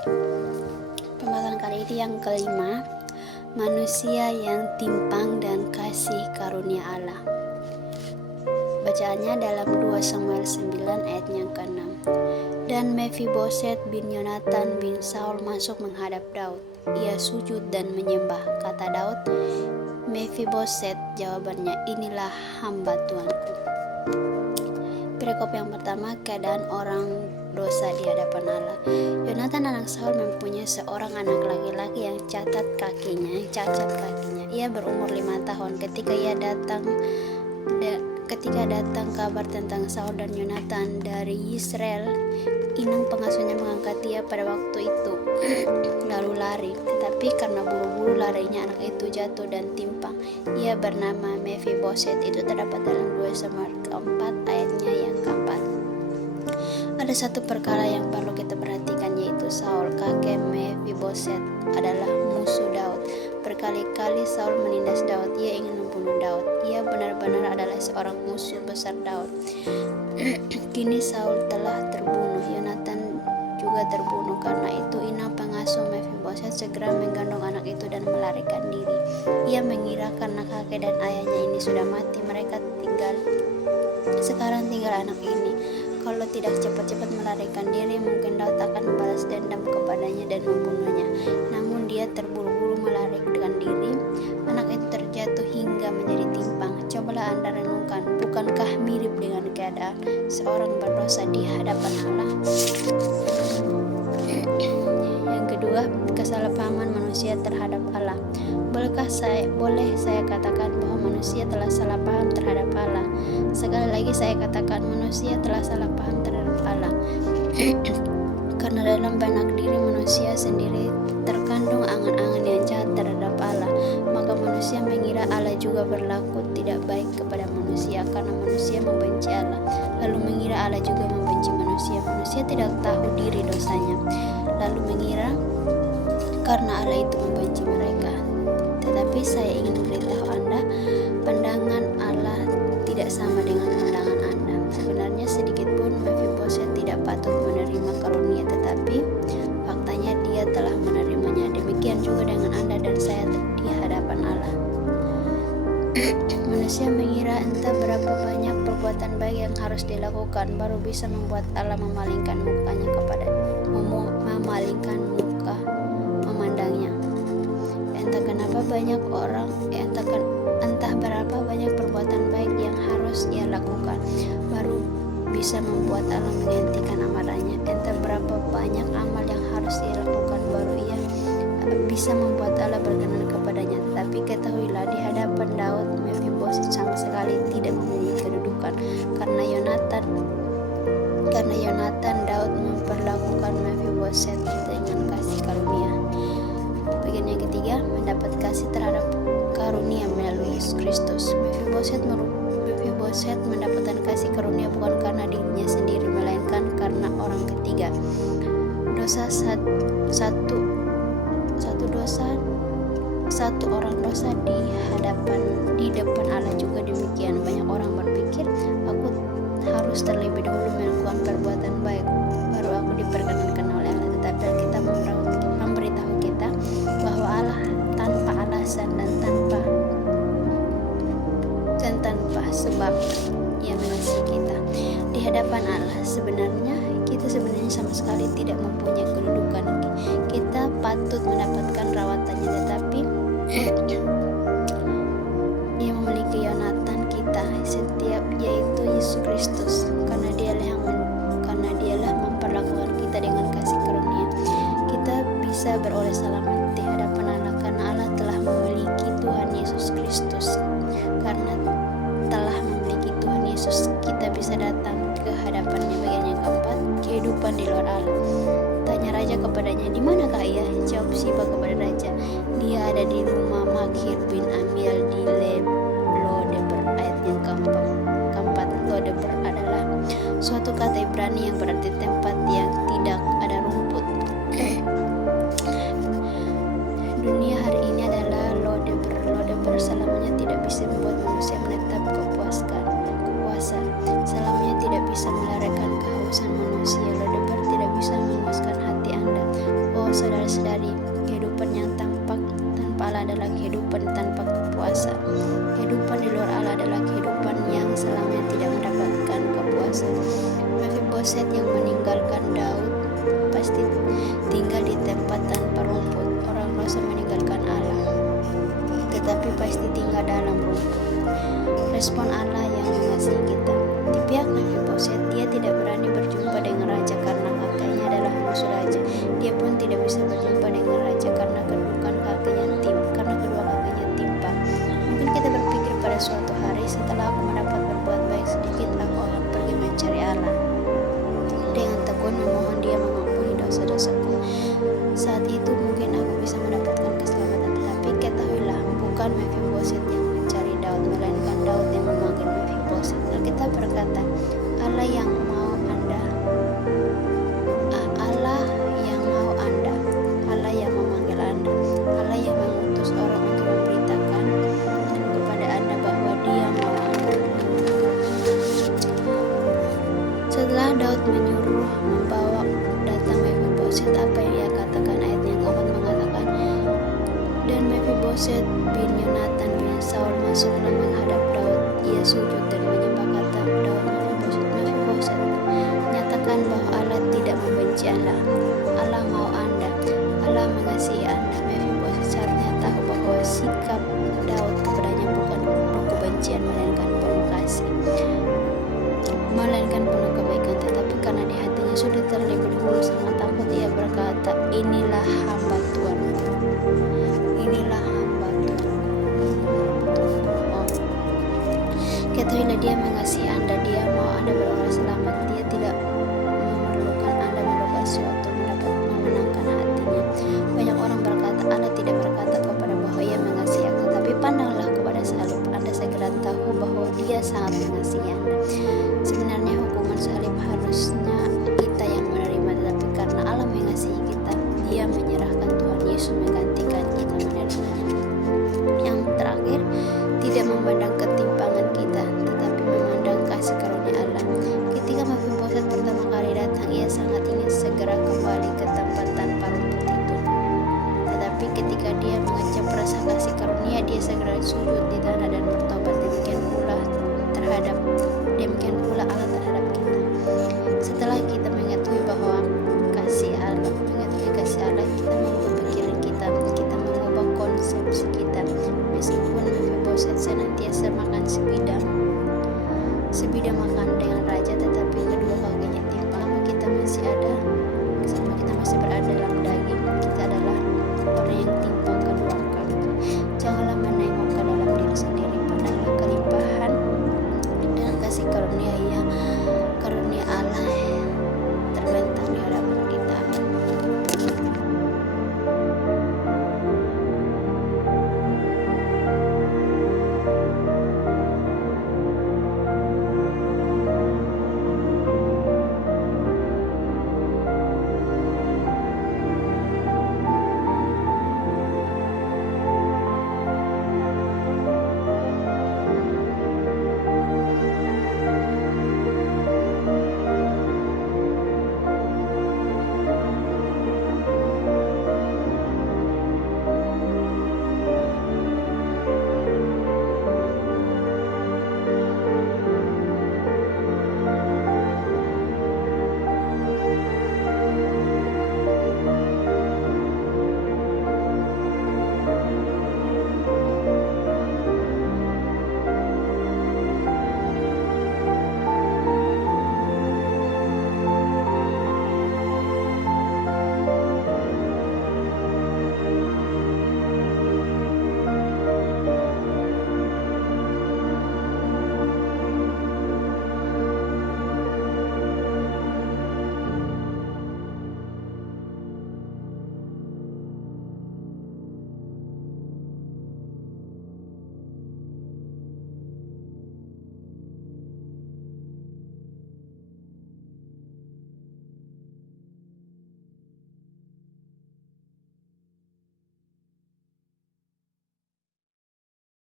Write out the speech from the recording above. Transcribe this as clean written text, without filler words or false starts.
Pembahasan kali ini yang kelima, manusia yang timpang dan kasih karunia Allah. Bacaannya dalam 2 Samuel 9 ayat yang ke-6. Dan Mephiboset bin Yonatan bin Saul masuk menghadap Daud. Ia sujud dan menyembah. Kata Daud, Mephiboset, jawabannya, inilah hamba Tuanku. Perikop yang pertama, keadaan orang dosa di hadapan Allah. Yonatan anak Saul mempunyai seorang anak laki-laki yang cacat kakinya. Ia berumur 5 tahun ketika datang kabar tentang Saul dan Yonatan dari Israel. Inang pengasuhnya mengangkat dia pada waktu itu lalu lari, tetapi karena buru-buru larinya anak itu jatuh dan timpang. Ia bernama Mephiboset. Itu terdapat dalam 2 Samuel keempat ayatnya yang keempat. Ada satu perkara yang perlu kita perhatikan, yaitu Saul, kakek Mephiboset, adalah musuh Daud. Berkali-kali Saul menindas Daud. Ia ingin membunuh Daud. Ia benar-benar adalah seorang musuh besar Daud. Kini Saul telah terbunuh, Yonatan juga terbunuh. Karena itu inang pengasuh Mephiboset segera menggendong anak itu dan melarikan diri. Ia mengira karena kakek dan ayahnya ini sudah mati, sekarang tinggal anak ini. Kalau tidak cepat-cepat melarikan diri, mungkin Daud akan membalas dendam kepadanya dan membunuhnya. Namun dia terburu-buru melarikan diri. Anak itu terjatuh hingga menjadi timpang. Cobalah Anda renungkan, bukankah mirip dengan keadaan seorang berdosa di hadapan Allah? Yang kedua, kesalahpahaman manusia terhadap Allah. Boleh saya katakan bahwa manusia telah salah paham terhadap Allah. Sekali lagi saya katakan, manusia telah salah paham terhadap Allah. Karena dalam benak diri manusia sendiri terkandung angan-angan yang jahat terhadap Allah, maka manusia mengira Allah juga berlaku tidak baik kepada manusia karena manusia membenci Allah, lalu mengira Allah juga membenci manusia. Manusia tidak tahu diri dosanya, lalu mengira karena Allah itu membenci mereka. Tetapi saya ingin memberitahu Anda, pandangan Allah tidak sama dengan pandangan Anda. Sebenarnya sedikit pun Mephiboset tidak patut menerima karunia, tetapi faktanya dia telah menerimanya. Demikian juga dengan Anda dan saya di hadapan Allah. Manusia mengira entah berapa banyak perbuatan baik yang harus dilakukan baru bisa membuat Allah memalingkan muka memandangnya. Entah berapa banyak perbuatan baik yang harus ia lakukan baru bisa membuat Allah menghentikan amarahnya. Entah berapa banyak amal yang harus ia lakukan baru ia bisa membuat Allah berkenan kepadanya. Tetapi ketahuilah, di hadapan Daud, Mephiboset sama sekali tidak memiliki kedudukan. Karena Yonatan, Daud memperlakukan Mephiboset dengan kasih karunia. Bagian yang ketiga, mendapat kasih terhadap karunia melalui Yesus Kristus. Mephiboset mendapatkan kasih karunia bukan karena dirinya sendiri, melainkan karena orang ketiga. Satu orang dosa di depan Allah juga demikian. Banyak orang berpikir, aku harus terlebih dahulu melakukan perbuatan baik baru aku diperkenankan oleh Allah. Tetapi Alkitab memberitahu kita bahwa Allah tanpa alasan dan tanpa sebab Ia mengasihi kita. Di hadapan Allah kita sebenarnya sama sekali tidak mempunyai kedudukan. Kita patut mendapatkan rawatannya, tetapi Ia memiliki Yonatan kita setiap, yaitu Yesus Kristus. Karena dialah memperlakukan kita dengan kasih karunia. Kita bisa beroleh selamat di hadapan Allah karena Allah telah memiliki Tuhan Yesus Kristus. Karena telah memiliki Tuhan Yesus, kita bisa datang ke hadapannya. Bagian yang keempat, kehidupan di luar Allah. Tanya raja kepadanya, di manakah ia? Jawab Siba kepada raja, dia ada di rumah Makhir bin Amiel di Lodeber. Ayat yang keempat, Lodeber adalah suatu kata Ibrani yang berarti tempat yang tidak ada rumput. Dunia hari ini adalah Lodeber. Lodeber selamanya tidak bisa membuat manusia menetap kepuasan. Selamanya tidak bisa melarikan kehausan manusia. Lodeber tidak bisa memuaskan hati Anda. saudara-saudari, kehidupan yang tanpa Allah adalah kehidupan tanpa kepuasan. Kehidupan di luar Allah adalah kehidupan yang selamanya tidak mendapatkan kepuasan. Mephiboset yang meninggalkan Daud pasti tinggal di tempat tanpa rumput. Orang dosa meninggalkan Allah, tetapi pasti tinggal dalam rumput. Respon Allah yang mengasihi kita. Di pihak Mephiboset, dia tidak berani berjumpa dengan raja karena kakeknya adalah musuh raja. Dia pun tidak bisa berjumpa dengan raja karena kedua kakinya timpang. Mungkin kita berpikir pada suatu hari, setelah aku mendapat berbuat baik sedikit, aku akan pergi mencari Allah. Dengan tekun memohon Dia mengampuni dosa-dosaku. Saat itu mungkin aku bisa mendapatkan keselamatan. Tetapi ketahuilah, bukan Mephiboset yang mencari Daud, melainkan Daud yang memanggil Mephiboset. Alkitab berkata, Allah yang mau Anda, Allah yang mau Anda, Allah yang memanggil Anda, Allah yang mengutus orang untuk memberitakan kepada Anda bahwa Dia mau Anda. Setelah Daud menyuruh membawa datang Mephiboset, apa yang ia katakan? Ayat yang keempat mengatakan, dan Mephiboset bin Yonatan bin Saul masuklah menghadap Daud. Ia sujud dan menyembah, kata Daud, Mephiboset, nyatakan bahwa Allah tidak membenci Anda. Allah mau Anda, Allah mengasihi Anda. Mephiboset seharusnya tahu bahwa sikap Daud kepadanya bukan penuh kebencian, melainkan penuh kasih, melainkan penuh kebaikan. Tetapi karena di hatinya sudah terlebih dahulu sangat takut, ia berkata, inilah hamba Tuhan, inilah hamba Tuhan. Ketahuilah Dia mengasihi Anda.